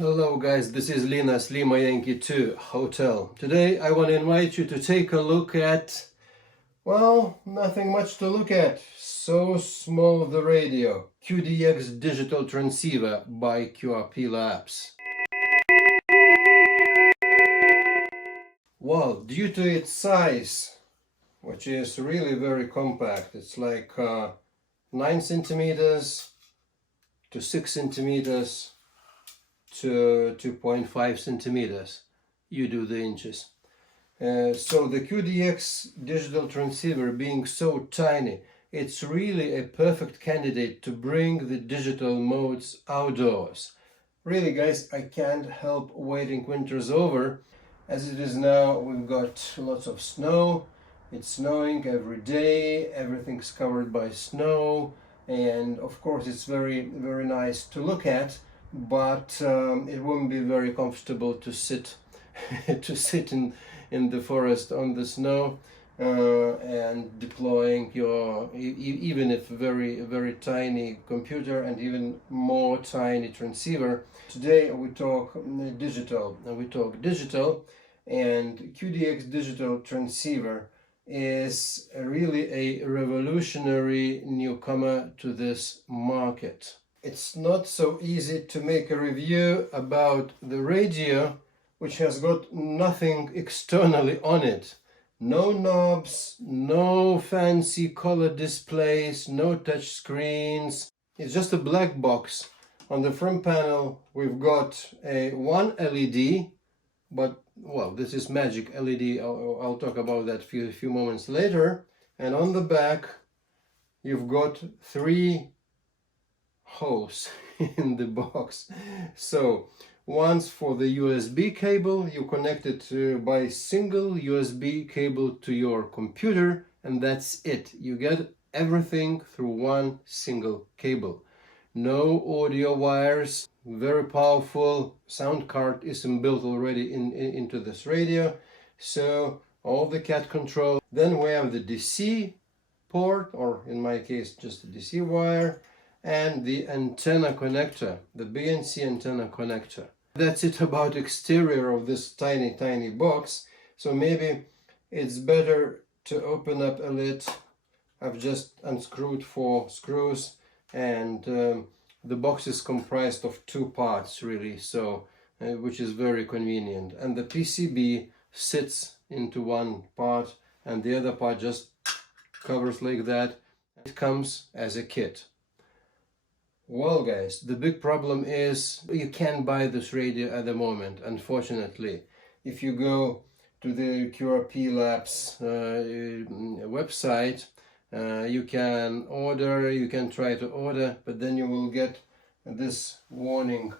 Hello guys, this is Linas Lima Yankee 2 Hotel. Today I want to invite you to take a look at, well, nothing much to look at. So small the radio. QDX Digital Transceiver by QRP Labs. Well, due to its size, which is really very compact, it's like 9 centimeters to 6 centimeters to 2.5 centimeters. You do the inches. So the QDX digital transceiver being so tiny, it's really a perfect candidate to bring the digital modes outdoors. Really guys, I can't help waiting winter's over. As it is now, we've got lots of snow. It's snowing every day, everything's covered by snow, and of course it's very nice to look at, but it wouldn't be very comfortable to sit in the forest on the snow and deploying your even if very tiny computer and even more tiny transceiver. Today we talk digital, and QDX digital transceiver is really a revolutionary newcomer to this market. It's not so easy to make a review about the radio, which has got nothing externally on it. No knobs, no fancy color displays, no touch screens. It's just a black box. On the front panel we've got one LED, but well, this is magic LED. I'll talk about that a few moments later. And on the back you've got 3 holes in the box. So once for the USB cable, you connect it by single USB cable to your computer, and that's it. You get everything through one single cable. No audio wires. Very powerful sound card is inbuilt already into this radio, so all the CAT control. Then we have the DC port, or in my case just a DC wire, and the antenna connector, the BNC antenna connector. That's it about exterior of this tiny box. So maybe it's better to open up a lid. I've just unscrewed 4 screws, and the box is comprised of 2 parts really, so which is very convenient, and the PCB sits into one part and the other part just covers like that. It comes as a kit. Well guys, the big problem is you can't buy this radio at the moment, unfortunately. If you go to the QRP Labs website, you can try to order, but then you will get this warning: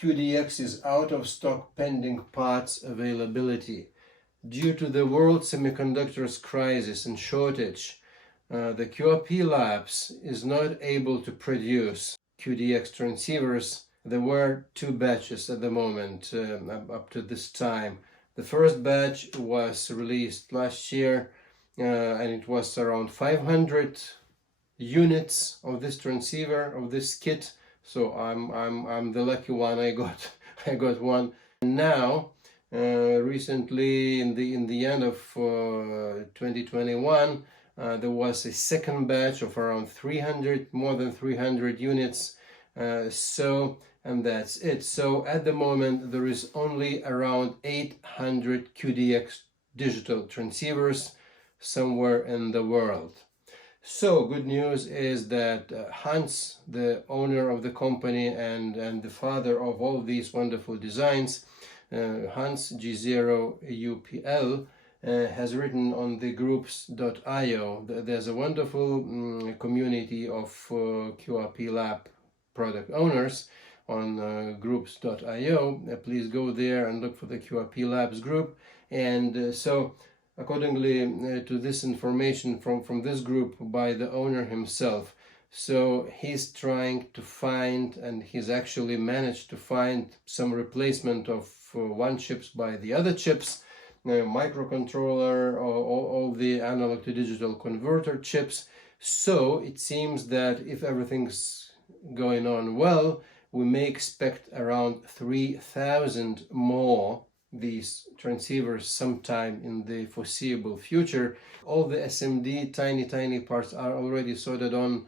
QDX is out of stock pending parts availability. Due to the world semiconductors crisis and shortage, the QRP Labs is not able to produce QDX transceivers. There were 2 batches at the moment up to this time. The first batch was released last year, and it was around 500 units of this transceiver, of this kit. So I'm the lucky one. I got one. And now recently in the end of 2021, there was a second batch of around more than 300 units. And that's it. So at the moment there is only around 800 QDX digital transceivers somewhere in the world. So good news is that Hans, the owner of the company and the father of all these wonderful designs, Hans G0UPL, has written on the groups.io. There's a wonderful community of QRP Lab product owners on groups.io. Please go there and look for the QRP Labs group. And so accordingly to this information from this group by the owner himself, so he's trying to find, and he's actually managed to find, some replacement of one chips by the other chips, microcontroller, all the analog to digital converter chips. So it seems that if everything's going on well, we may expect around 3,000 more these transceivers sometime in the foreseeable future. All the SMD tiny parts are already soldered onto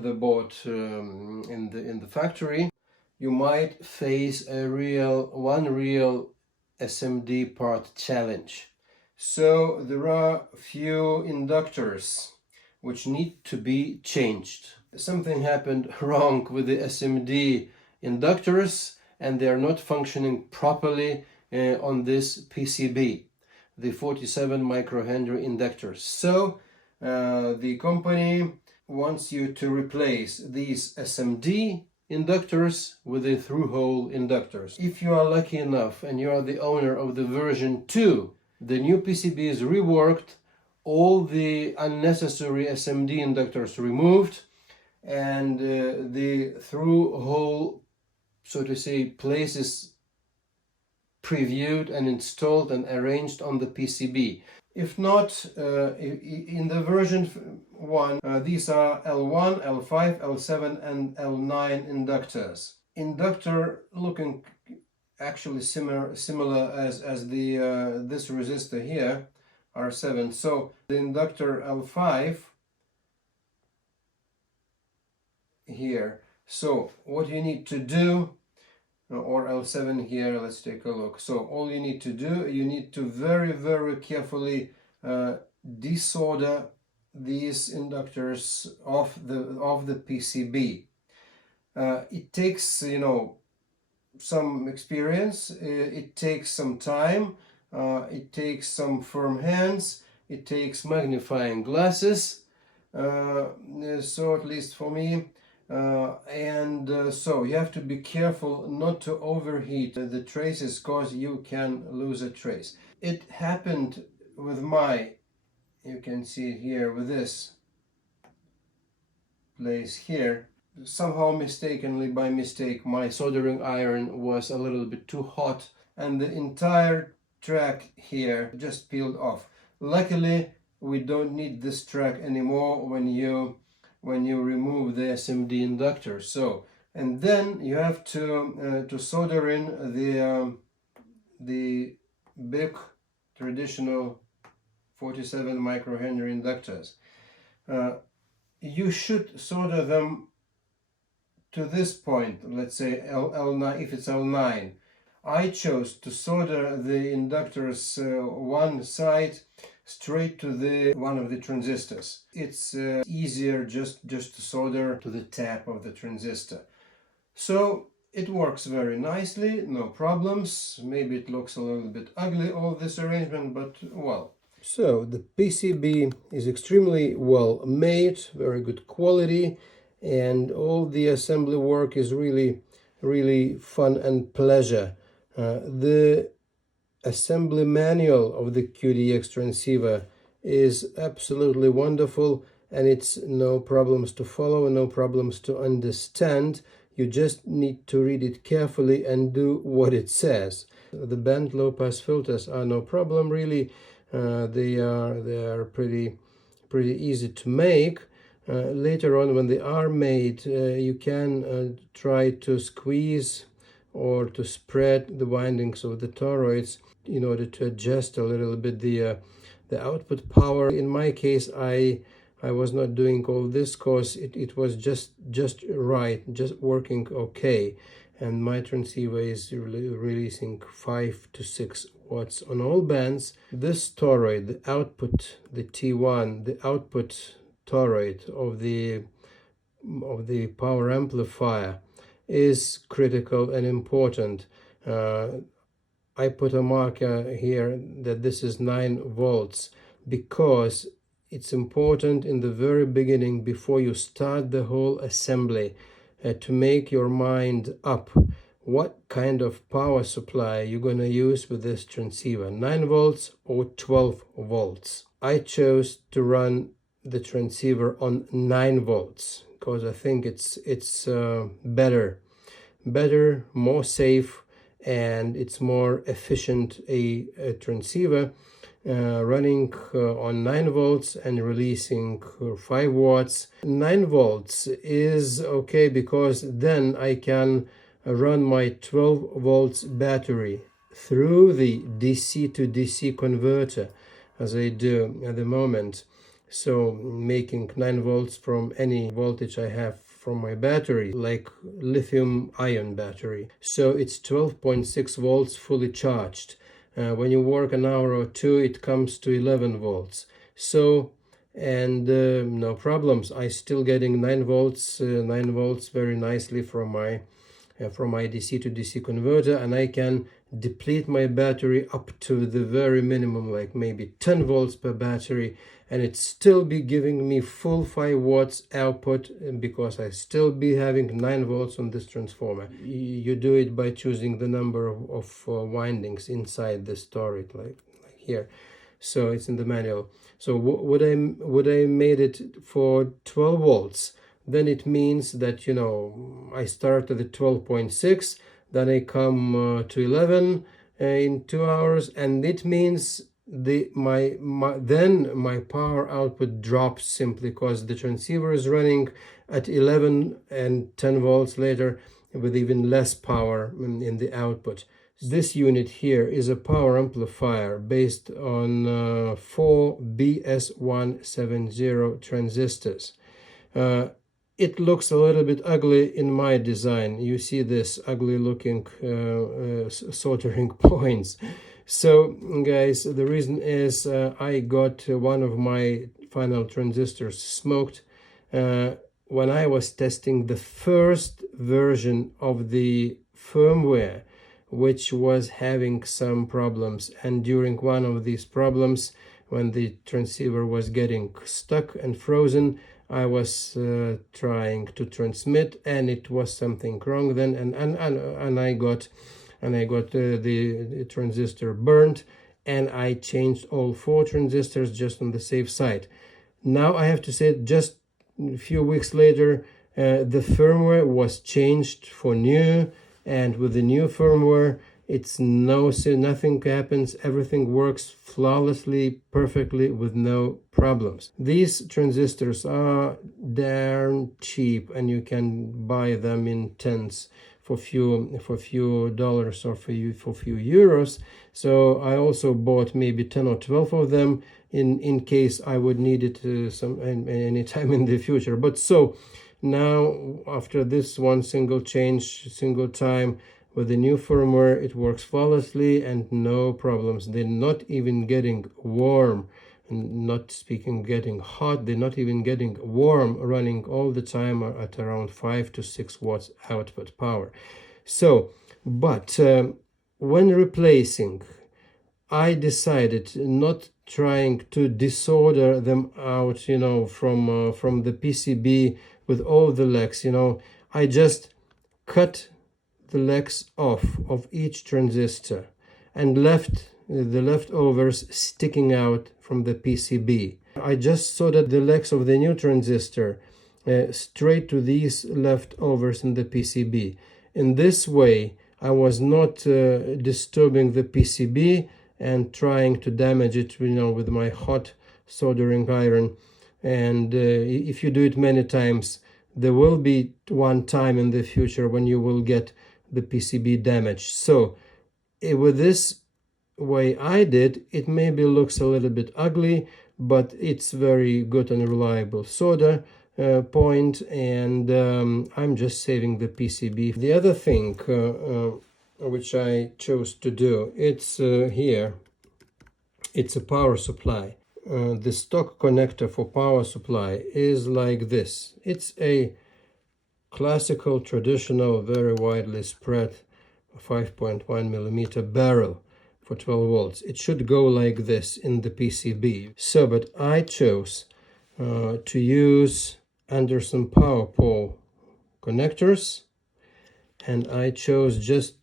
the board in the factory. You might face one real SMD part challenge. So there are few inductors which need to be changed. Something happened wrong with the SMD inductors, and they are not functioning properly on this PCB, the 47 microhenry inductors. So the company wants you to replace these SMD inductors with the through-hole inductors. If you are lucky enough and you are the owner of the version 2, the new PCB is reworked, all the unnecessary SMD inductors removed, and the through-hole, so to say, places previewed and installed and arranged on the PCB. If not, in the version 1, these are L1, L5, L7 and L9 inductors. Inductor looking actually similar as the this resistor here, R7. So the inductor L5 here. So what you need to do, or L7 here, let's take a look. So all you need to do, you need to very carefully desolder these inductors off the PCB. It takes, you know, some experience, it takes some time, it takes some firm hands, it takes magnifying glasses, so at least for me. So you have to be careful not to overheat the traces, because you can lose a trace. It happened with you can see it here with this place here. Somehow mistakenly, by mistake, my soldering iron was a little bit too hot and the entire track here just peeled off. Luckily, we don't need this track anymore when you remove the SMD inductor. So, and then you have to solder in the big traditional 47 microhenry inductors. You should solder them to this point, let's say L9, if it's L9. I chose to solder the inductors one side straight to one of the transistors. It's easier just to solder to the tap of the transistor. So it works very nicely, no problems. Maybe it looks a little bit ugly, all this arrangement, but well. So the PCB is extremely well made, very good quality, and all the assembly work is really fun and pleasure. The assembly manual of the QDX transceiver is absolutely wonderful, and it's no problems to follow, no problems to understand. You just need to read it carefully and do what it says. The band low-pass filters are no problem really. They are pretty easy to make. Later on, when they are made, you can try to squeeze or to spread the windings of the toroids in order to adjust a little bit the output power. In my case, I was not doing all this because it was just right, just working okay, and my transceiver is releasing 5 to 6 watts on all bands. This toroid, the output, the T1, the output toroid of the power amplifier is critical and important. I put a marker here that this is 9 volts because it's important in the very beginning, before you start the whole assembly, to make your mind up what kind of power supply you're going to use with this transceiver, 9 volts or 12 volts. I chose to run the transceiver on 9 volts because I think it's better, more safe, and it's more efficient a transceiver. running on 9 volts and releasing 5 watts. 9 volts is okay because then I can run my 12 volts battery through the DC to DC converter, as I do at the moment. So making 9 volts from any voltage I have from my battery, like lithium ion battery. So it's 12.6 volts fully charged. When you work an hour or two, it comes to 11 volts. So, and no problems. I still getting 9 volts very nicely from my DC to DC converter, and I can deplete my battery up to the very minimum, like maybe 10 volts per battery, and it still be giving me full 5 watts output because I still be having 9 volts on this transformer. You do it by choosing the number of windings inside this toroid, like here. So it's in the manual. So would I made it for 12 volts, then it means that, you know, I start at the 12.6, then I come to 11 in 2 hours, and it means then my power output drops simply because the transceiver is running at 11 and 10 volts later with even less power in the output. This unit here is a power amplifier based on 4 BS170 transistors. It looks a little bit ugly in my design. You see this ugly looking soldering points. So guys, the reason is I got one of my final transistors smoked when I was testing the first version of the firmware, which was having some problems. And during one of these problems, when the transceiver was getting stuck and frozen, I was trying to transmit, and it was something wrong then, and I got the transistor burnt, and I changed all 4 transistors just on the safe side. Now I have to say, just a few weeks later, the firmware was changed for new, and with the new firmware, it's nothing happens. Everything works flawlessly, perfectly, with no problems. These transistors are darn cheap, and you can buy them in tens for few dollars or for few euros. So I also bought maybe 10 or 12 of them in case I would need it any time in the future. But so now, after this one single time with the new firmware, it works flawlessly and no problems. They're not even getting warm, not speaking getting hot, they're not even getting warm, running all the time at around 5 to 6 watts output power. So, but when replacing, I decided not trying to desolder them out, you know, from the PCB with all the legs, you know. I just cut the legs off of each transistor and left the leftovers sticking out from the PCB. I just soldered the legs of the new transistor straight to these leftovers in the PCB. In this way, I was not disturbing the PCB and trying to damage it, you know, with my hot soldering iron. And if you do it many times, there will be one time in the future when you will get the PCB damaged. So with this way I did, it maybe looks a little bit ugly, but it's very good and reliable solder point, and I'm just saving the PCB. The other thing which I chose to do, it's here, it's a power supply. The stock connector for power supply is like this. It's a classical, traditional, very widely spread 5.1 millimeter barrel for 12 volts. It should go like this in the PCB. So, but I chose to use Anderson power pole connectors, and I chose just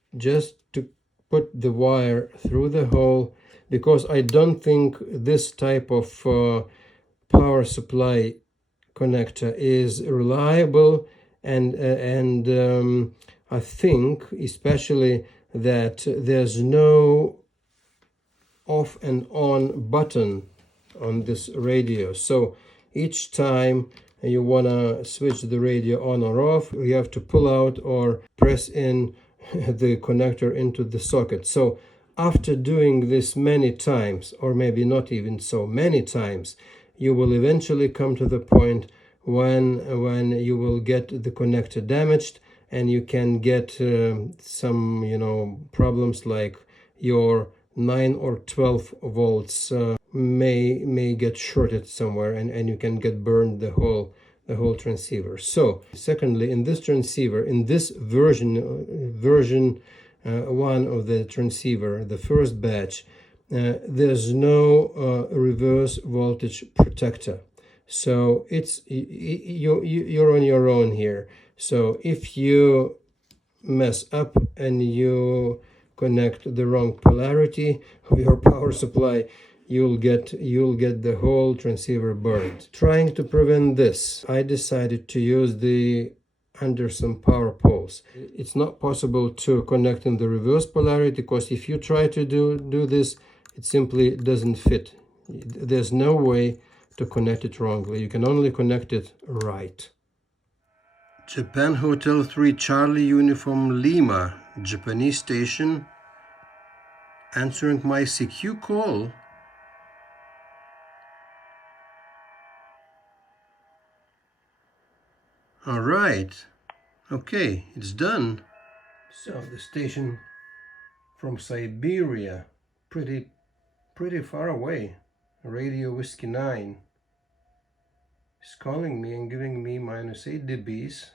to put the wire through the hole, because I don't think this type of power supply connector is reliable, and I think especially that there's no off and on button on this radio. So each time you want to switch the radio on or off, you have to pull out or press in the connector into the socket. So after doing this many times, or maybe not even so many times, you will eventually come to the point when you will get the connector damaged, and you can get some problems like your 9 or 12 volts may get shorted somewhere, and you can get burned the whole transceiver. So secondly, in this transceiver, in this version 1 of the transceiver, the first batch, there's no reverse voltage protector. So you're on your own here. So if you mess up and you connect the wrong polarity of your power supply, you'll get the whole transceiver burned. Trying to prevent this, I decided to use the Anderson power poles. It's not possible to connect in the reverse polarity, because if you try to do this, it simply doesn't fit. There's no way to connect it wrongly. You can only connect it right. Japan Hotel 3 Charlie Uniform Lima, Japanese station, answering my CQ call. All right, okay, it's done. So the station from Siberia, pretty far away, Radio Whiskey 9, is calling me and giving me -8 dBs.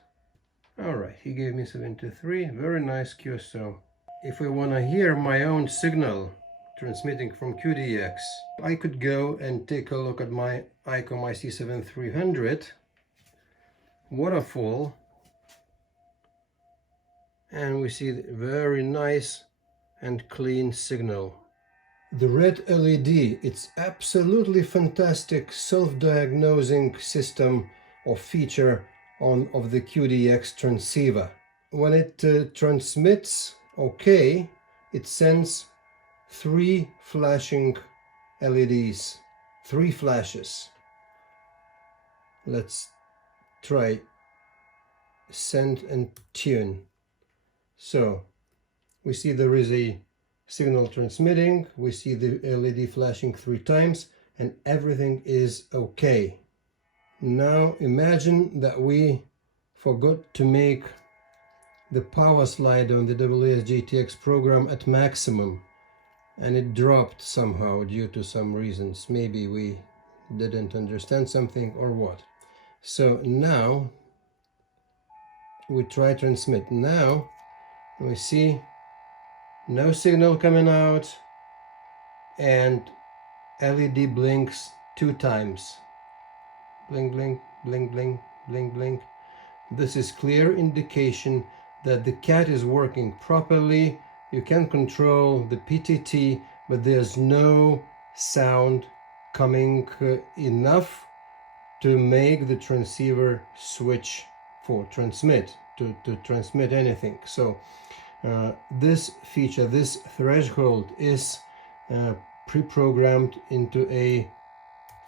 All right, he gave me 73, very nice QSO. If I want to hear my own signal transmitting from QDX, I could go and take a look at my ICOM IC7300 waterfall, and we see the very nice and clean signal. The red LED, it's absolutely fantastic self-diagnosing system or feature of the QDX transceiver. When it transmits okay, it sends 3 flashing LEDs, 3 flashes. Let's try send and tune. So we see there is a signal transmitting, we see the LED flashing 3 times, and everything is okay. Now imagine that we forgot to make the power slider on the WSJT-X program at maximum, and it dropped somehow due to some reasons. Maybe we didn't understand something or what. So now we try transmit. Now we see no signal coming out, and LED blinks 2 times. Blink, blink, blink, blink, blink, blink. This is clear indication that the CAT is working properly. You can control the PTT, but there's no sound coming enough to make the transceiver switch for transmit, to transmit anything. So this feature, this threshold is pre-programmed into a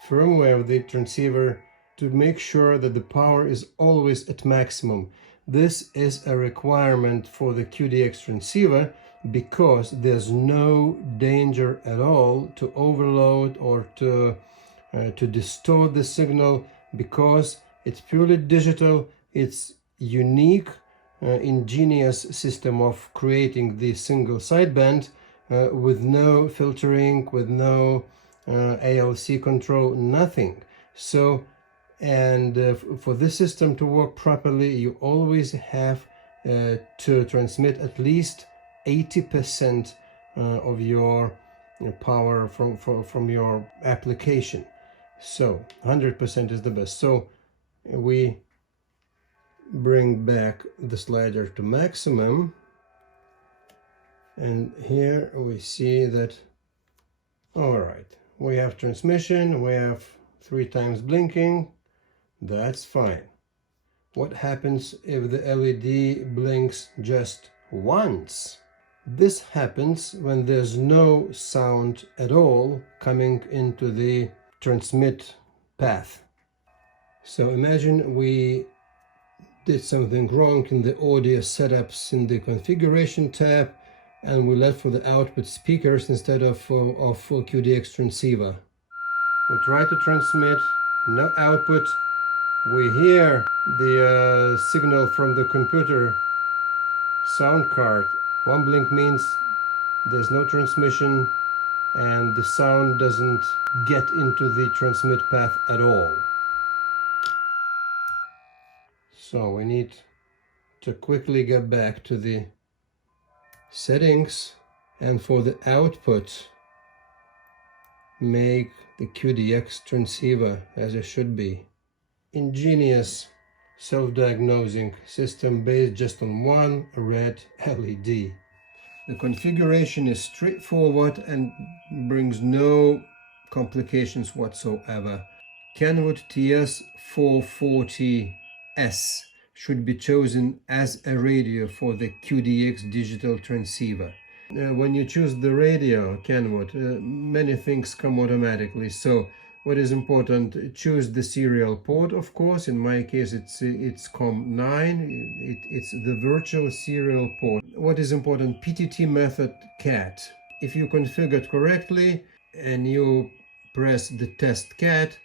firmware of the transceiver to make sure that the power is always at maximum. This is a requirement for the QDX transceiver because there's no danger at all to overload or to distort the signal, because it's purely digital. It's unique, ingenious system of creating the single sideband with no filtering, with no ALC control, nothing. So, and for this system to work properly, you always have to transmit at least 80% of your power from your application. So 100% is the best. So we bring back the slider to maximum, and here we see that, all right, we have transmission, we have 3 times blinking. That's fine. What happens if the LED blinks just once? This happens when there's no sound at all coming into the transmit path. So imagine we did something wrong in the audio setups in the configuration tab, and we left for the output speakers instead of QDX transceiver. We try to transmit, no output. We hear the signal from the computer sound card. One blink means there's no transmission and the sound doesn't get into the transmit path at all. So we need to quickly get back to the settings, and for the output make the QDX transceiver as it should be. Ingenious self-diagnosing system based just on one red LED. The configuration is straightforward and brings no complications whatsoever. Kenwood TS440S should be chosen as a radio for the QDX Digital Transceiver. When you choose the radio, Kenwood, many things come automatically. So what is important, choose the serial port, of course. In my case, it's COM9. It's the virtual serial port. What is important, PTT method CAT. If you configure it correctly and you press the test CAT,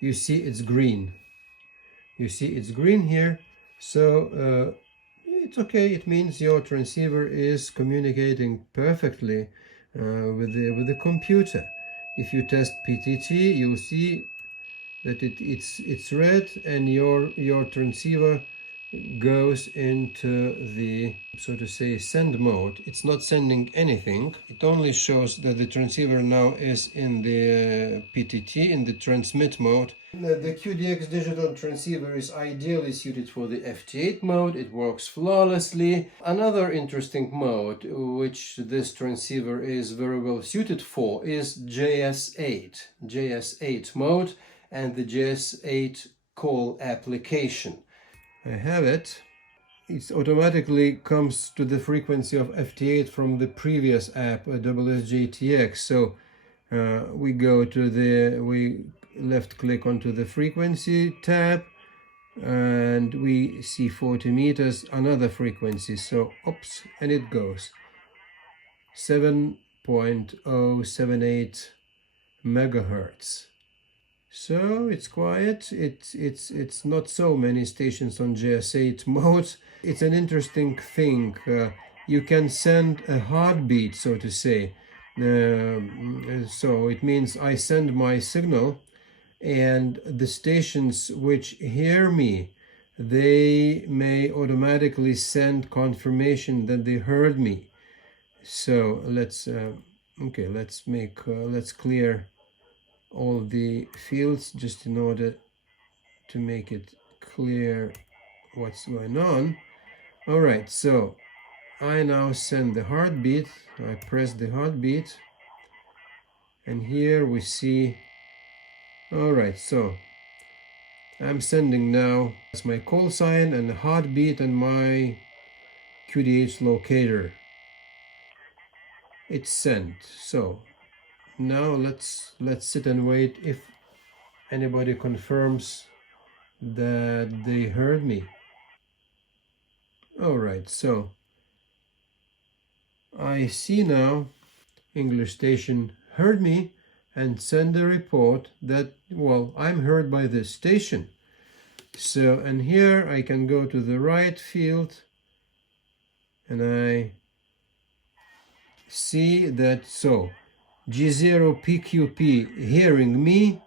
you see it's green. You see it's green here. So it's okay. It means your transceiver is communicating perfectly with the computer. If you test PTT, you'll see that it's red, and your transceiver goes into the, so to say, send mode. It's not sending anything. It only shows that the transceiver now is in the PTT, in the transmit mode. The QDX digital transceiver is ideally suited for the FT8 mode. It works flawlessly. Another interesting mode which this transceiver is very well suited for is JS8 mode and the JS8 call application. I have it. It automatically comes to the frequency of FT8 from the previous app, WSJT-X. So we go to we left click onto the frequency tab, and we see 40 meters, another frequency. So oops, and it goes 7.078 megahertz. So it's quiet. It's not so many stations on JS8 mode. It's an interesting thing. You can send a heartbeat, so to say. So it means I send my signal, and the stations which hear me, they may automatically send confirmation that they heard me. So let's let's clear all the fields just in order to make it clear what's going on. All right, so I now send the heartbeat. I press the heartbeat, and here we see. All right, so I'm sending now. That's my call sign and the heartbeat and my QDH locator. It's sent. So now let's sit and wait if anybody confirms that they heard me. All right, so I see now English station heard me and send a report that, well, I'm heard by this station. So, and here I can go to the right field and I see that, so G0PQP hearing me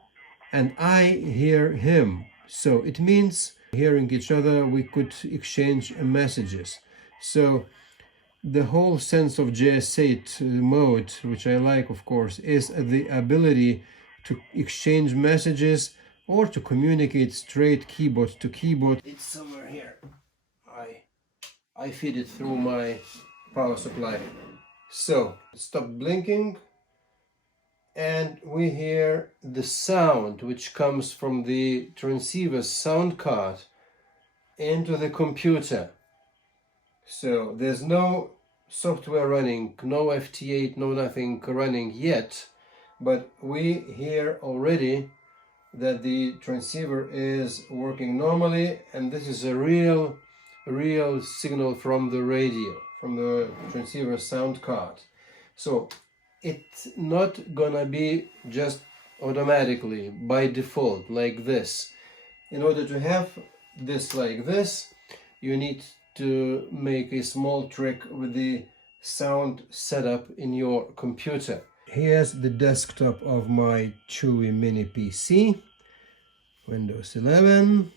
and I hear him. So it means hearing each other, we could exchange messages. So the whole sense of JS8 mode, which I like, of course, is the ability to exchange messages or to communicate straight keyboard to keyboard. It's somewhere here. I feed it through my power supply. So stop blinking, and we hear the sound which comes from the transceiver's sound card into the computer. So there's no software running, no FT8, no nothing running yet, but we hear already that the transceiver is working normally, and this is a real signal from the radio, from the transceiver sound card. So it's not gonna be just automatically by default like this. In order to have this like this, you need to make a small trick with the sound setup in your computer. Here's the desktop of my Chewy mini PC, Windows 11.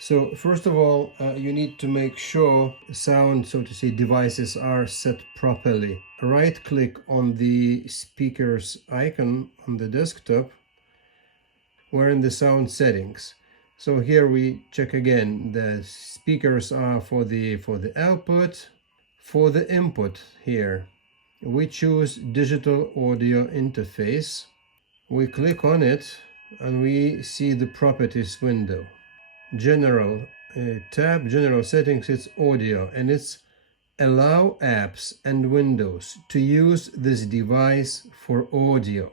So first of all, you need to make sure sound, so to say, devices are set properly. Right click on the speakers icon on the desktop. We're in the sound settings. So here we check again, the speakers are for the output. For the input here, we choose digital audio interface. We click on it and we see the properties window. General tab, general settings, it's audio, and it's allow apps and windows to use this device for audio.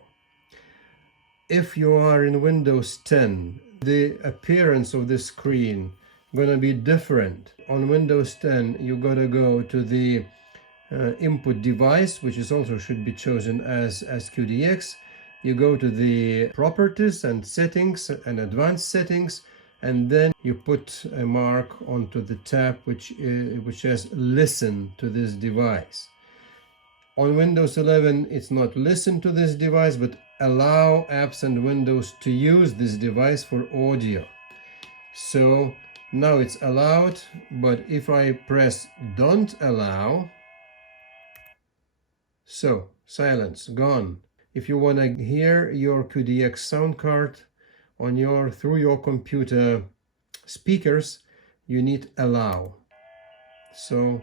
If you are in Windows 10, the appearance of the screen gonna be different. On Windows 10, you gotta go to the input device, which is also should be chosen as QDX. You go to the properties and settings and advanced settings, and then you put a mark onto the tab which says listen to this device. On Windows 11, it's not listen to this device, but allow apps and windows to use this device for audio. So now it's allowed, but if I press don't allow, so silence, gone. If you want to hear your QDX sound card on through your computer speakers, you need allow. So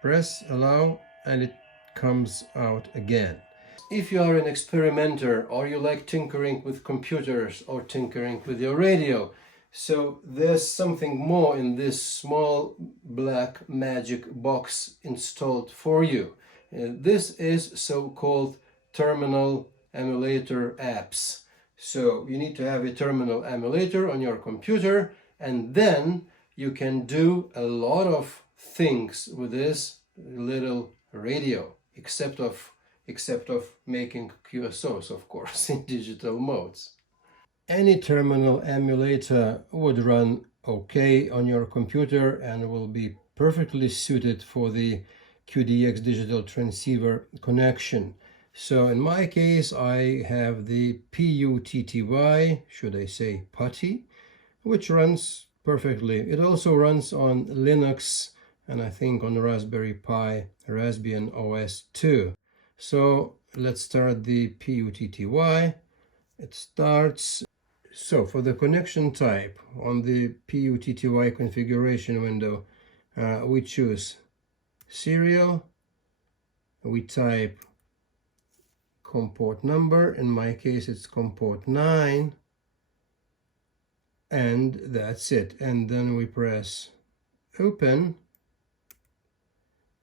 press allow and it comes out again. If you are an experimenter or you like tinkering with computers or tinkering with your radio, so there's something more in this small black magic box installed for you. This is so-called terminal emulator apps. So you need to have a terminal emulator on your computer, and then you can do a lot of things with this little radio, except of making QSOs, of course, in digital modes. Any terminal emulator would run okay on your computer and will be perfectly suited for the QDX Digital Transceiver connection. So in my case, I have the PUTTY, should I say PUTTY, which runs perfectly. It also runs on Linux and I think on Raspberry Pi, Raspbian OS 2. So let's start the PUTTY. It starts. So for the connection type on the PUTTY configuration window, we choose serial. We type COM port number. In my case, it's COM port 9. And that's it. And then we press open.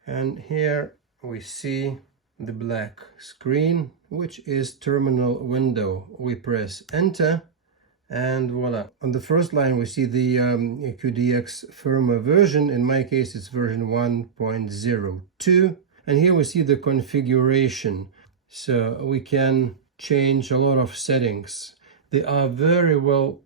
And here we see the black screen, which is terminal window. We press enter and voila. On the first line we see the QDX firmware version. In my case it's version 1.02, and here we see the configuration. So we can change a lot of settings. They are very well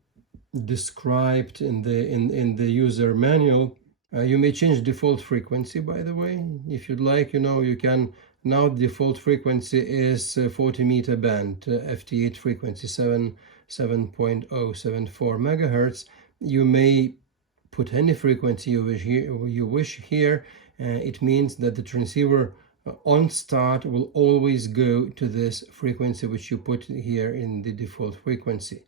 described in the user manual. You may change default frequency, by the way, if you'd like. You can. Now default frequency is 40 meter band, FT8 frequency 7.074 megahertz. You may put any frequency you wish here. It means that the transceiver on start will always go to this frequency which you put here in the default frequency.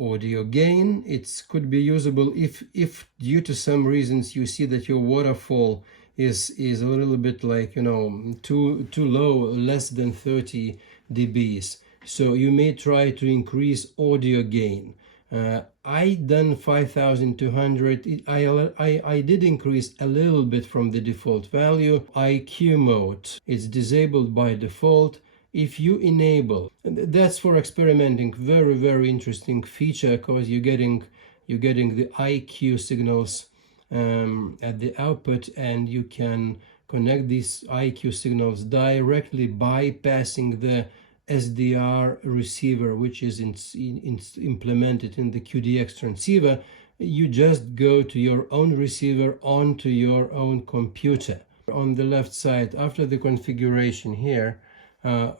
Audio gain, it could be usable if due to some reasons you see that your waterfall is a little bit like too low, less than 30 dBs. So you may try to increase audio gain. I done 5200. I did increase a little bit from the default value. IQ mode, it's disabled by default. If you enable, that's for experimenting, very interesting feature, because you're getting the IQ signals at the output, and you can connect these IQ signals directly bypassing the SDR receiver, which is implemented in the QDX transceiver. You just go to your own receiver onto your own computer. On the left side, after the configuration here,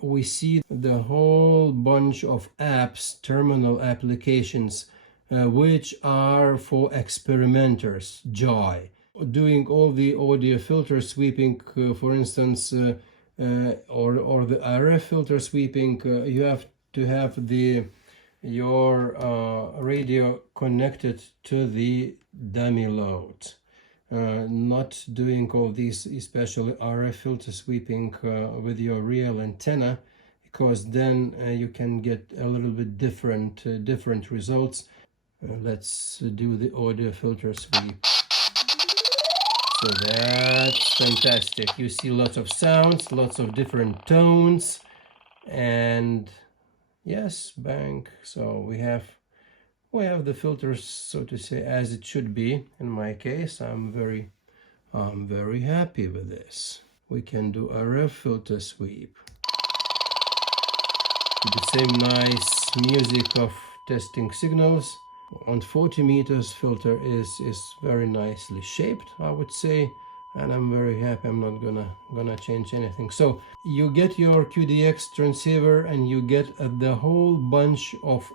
we see the whole bunch of apps, terminal applications, which are for experimenters, joy. Doing all the audio filter sweeping, for instance, or the RF filter sweeping, you have to have your radio connected to the dummy load. Not doing all these, especially RF filter sweeping with your real antenna, because then you can get a little bit different results. Let's do the audio filter sweep. So that's fantastic. You see lots of sounds, lots of different tones, and yes, bang. So we have the filters, so to say, as it should be. In my case, I'm very happy with this. We can do RF filter sweep. The same nice music of testing signals. On 40 meters filter is very nicely shaped, I would say, and I'm very happy. I'm not gonna change anything. So you get your QDX transceiver, and you get the whole bunch of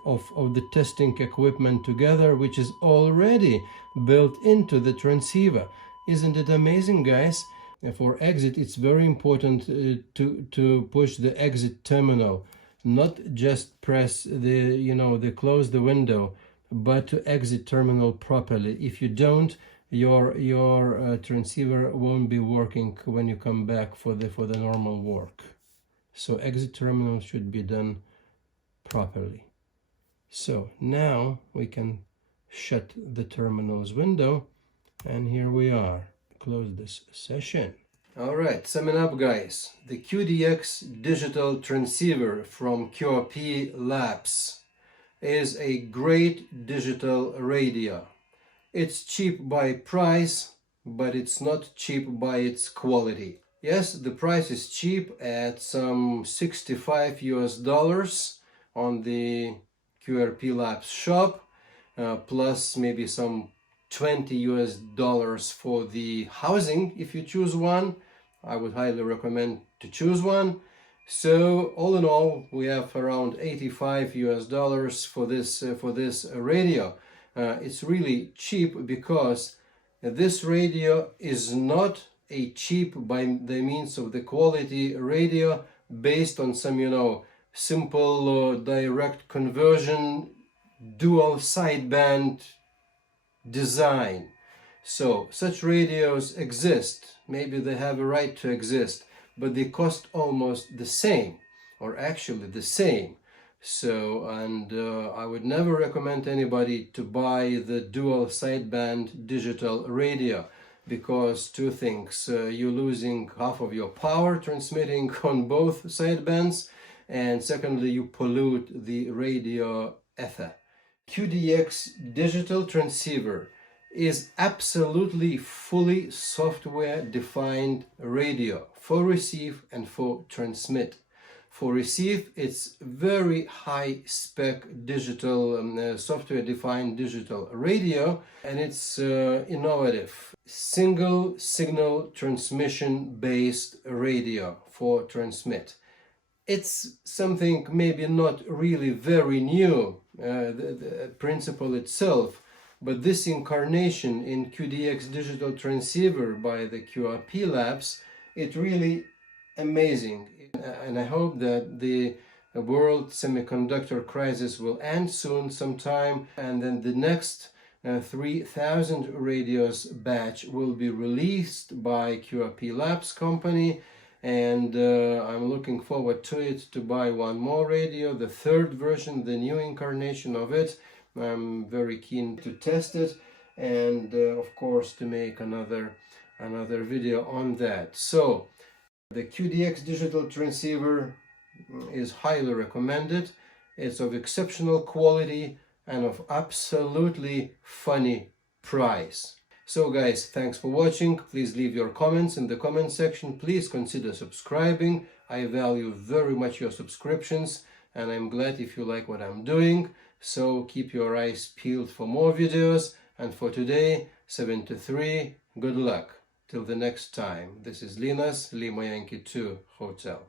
the testing equipment together, which is already built into the transceiver. Isn't it amazing, guys? For exit, it's very important to push the exit terminal, not just press the close the window, but to exit terminal properly. If you don't, your transceiver won't be working when you come back for the normal work. So exit terminal should be done properly. So now we can shut the terminals window, and here we are. Close this session. All right, summing up, guys. The QDX Digital Transceiver from QRP Labs is a great digital radio. It's cheap by price, but it's not cheap by its quality. Yes, the price is cheap at some $65 on the QRP Labs shop, plus maybe some $20 for the housing if you choose one. I would highly recommend to choose one. So all in all, we have around $85 for this radio. It's really cheap because this radio is not a cheap by the means of the quality radio based on some simple direct conversion dual sideband design. So such radios exist. Maybe they have a right to exist, but they cost almost the same, or actually the same. So, and I would never recommend anybody to buy the dual sideband digital radio, because two things: you're losing half of your power transmitting on both sidebands, and secondly, you pollute the radio ether. QDX Digital Transceiver is absolutely fully software-defined radio for receive and for transmit. For receive, it's very high-spec digital, software-defined digital radio, and it's innovative. Single signal transmission-based radio for transmit. It's something maybe not really very new, the principle itself, but this incarnation in QDX Digital Transceiver by the QRP Labs, it's really amazing. And I hope that the world semiconductor crisis will end soon sometime, and then the next 3,000 radios batch will be released by QRP Labs company, and I'm looking forward to it, to buy one more radio, the third version, the new incarnation of it, I'm very keen to test it, and of course to make another video on that. So the QDX Digital Transceiver is highly recommended. It's of exceptional quality and of absolutely funny price. So guys, thanks for watching. Please leave your comments in the comment section. Please consider subscribing. I value very much your subscriptions, and I'm glad if you like what I'm doing. So keep your eyes peeled for more videos. And for today, 73, good luck. Till the next time. This is Linas, Lima Yankee 2 Hotel.